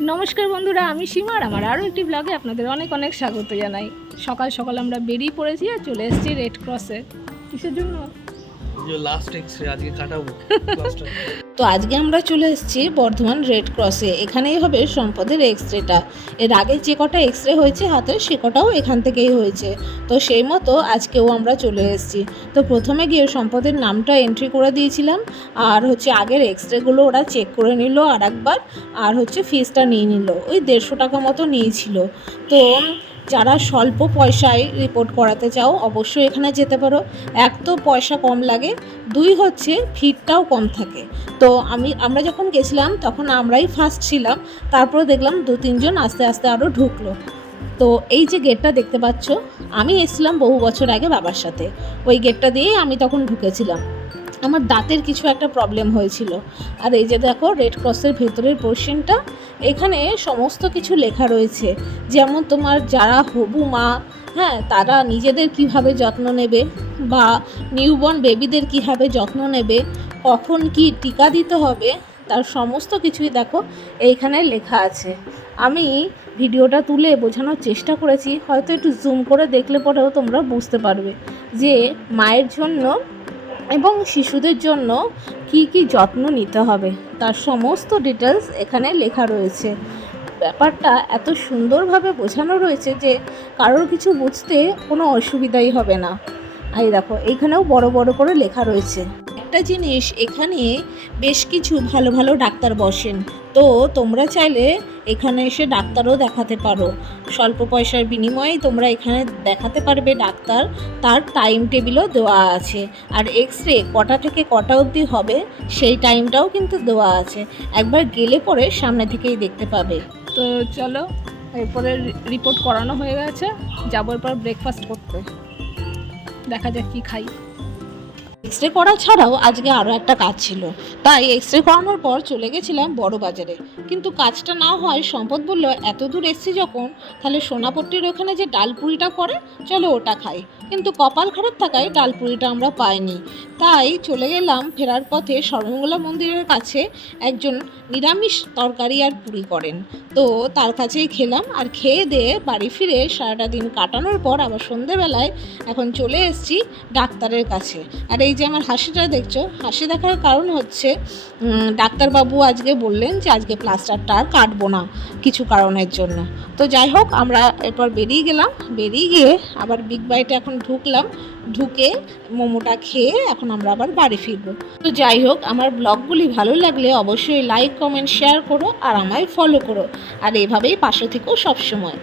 নমস্কার বন্ধুরা আমি সীমার আমার আরও একটি ব্লগে আপনাদের অনেক অনেক স্বাগত জানাই। সকাল সকাল আমরা বেরিয়ে পড়েছি আর চলে এসেছি রেড ক্রসে কিসের জন্য? লাস্ট এক্সরে আজকে কাটাবো। তো আজকে আমরা চলে এসেছি বর্ধমান রেড ক্রসে এখানেই হবে সম্পদের এক্স রেটা এর আগে যে কটা এক্স রে হয়েছে হাতে, সে কটাও এখান থেকেই হয়েছে। তো সেই মতো আজকেও আমরা চলে এসেছি। তো প্রথমে গিয়ে সম্পদের নামটা এন্ট্রি করে দিয়েছিলাম। আর হচ্ছে আগের এক্স রেগুলো ওরা চেক করে নিল আর একবার আর হচ্ছে ফিসটা নিয়ে নিল। ওই দেড়শো টাকা মতো নিয়েছিল। তো যারা স্বল্প পয়সায় রিপোর্ট করাতে চাও, অবশ্যই এখানে যেতে পারো। এক তো পয়সা কম লাগে, দুই হচ্ছে ফিটটাও কম থাকে। তো আমি, আমরা যখন গেছিলাম, তখন আমরাই ফার্স্ট ছিলাম, তারপরে দেখলাম দু, তিনজন আস্তে আস্তে আরও ঢুকলো। তো এই যে গেটটা দেখতে পাচ্ছ, আমি এসেছিলাম বহু বছর আগে বাবার সাথে। ওই গেটটা দিয়েই আমি তখন ঢুকেছিলাম। আমার দাঁতের কিছু একটা প্রবলেম হয়েছিল। আর এই যে দেখো রেড ক্রসের ভেতরের পোর্শনটা এখানে সমস্ত কিছু লেখা রয়েছে। যেমন তোমার যারা হবু মা হ্যাঁ তারা নিজেদের কীভাবে যত্ন নেবে বা নিউবর্ন বেবিদের কীভাবে যত্ন নেবে, কখন কি টিকা দিতে হবে, তার সমস্ত কিছুই দেখো এইখানে লেখা আছে। আমি ভিডিওটা তুলে বোঝানোর চেষ্টা করেছি, হয়তো একটু জুম করে দেখলে পরেও তোমরা বুঝতে পারবে যে মায়ের জন্য এবং শিশুদের জন্য কি কি যত্ন নিতে হবে, তার সমস্ত ডিটেলস এখানে লেখা রয়েছে। ব্যাপারটা এত সুন্দরভাবে বোঝানো রয়েছে যে কারোর কিছু বুঝতে কোনো অসুবিধাই হবে না। এই দেখো, এইখানেও বড় বড় করে লেখা রয়েছে। একটা জিনিস, এখানে বেশ কিছু ভালো ভালো ডাক্তার বসেন। তো তোমরা চাইলে এখানে এসে ডাক্তারও দেখাতে পারো। স্বল্প পয়সার বিনিময়ে তোমরা এখানে দেখাতে পারবে ডাক্তার। তার টাইম টেবিলও দেওয়া আছে। আর এক্স রে কটা থেকে কটা অবধি হবে, সেই টাইমটাও কিন্তু দেওয়া আছে। একবার গেলে পরে সামনে থেকেই দেখতে পাবে। তো চলো, এরপরে রিপোর্ট করানো হয়ে গেছে। যাব এরপর ব্রেকফাস্ট করতে। দেখা যাক কি খাই। এক্স রে করা ছাড়াও আজকে আরও একটা কাজ ছিল। তাই এক্স রে করানোর পর চলে গেছিলাম বড় বাজারে কিন্তু কাজটা না হয় সম্পদ বলল এত দূর এসছি যখন, তাহলে সোনাপট্টির ওখানে যে ডালপুরিটা করে, চলো ওটা খাই। কিন্তু কপাল খারাপ থাকায় ডালপুরিটা আমরা পাইনি। তাই চলে গেলাম ফেরার পথে সর্বমঙ্গলা মন্দিরের কাছে একজন নিরামিষ তরকারি আর পুরি করেন। তো তার কাছেই খেলাম আর খেয়ে দিয়ে বাড়ি ফিরে সারাটা দিন কাটানোর পর আবার সন্ধেবেলায় এখন চলে এসেছি ডাক্তারের কাছে। আর এই যে আমার হাসিটা দেখছ, হাসি দেখার কারণ হচ্ছে ডাক্তারবাবু আজকে বললেন যে আজকে প্লাস্টারটা আর কাটবো না কিছু কারণের জন্য। তো যাই হোক, আমরা এরপর বেরিয়ে গেলাম। বেরিয়ে গিয়ে আবার বিগ বাইটে এখন ঢুকলাম, ঢুকে মোমোটা খেয়ে এখন আমরা আবার বাড়ি ফিরবো। তো যাই হোক, আমার ব্লগগুলি ভালো লাগলে অবশ্যই লাইক কমেন্ট শেয়ার করো আর আমায় ফলো করো। আর এভাবেই পাশে থেকেও সবসময়।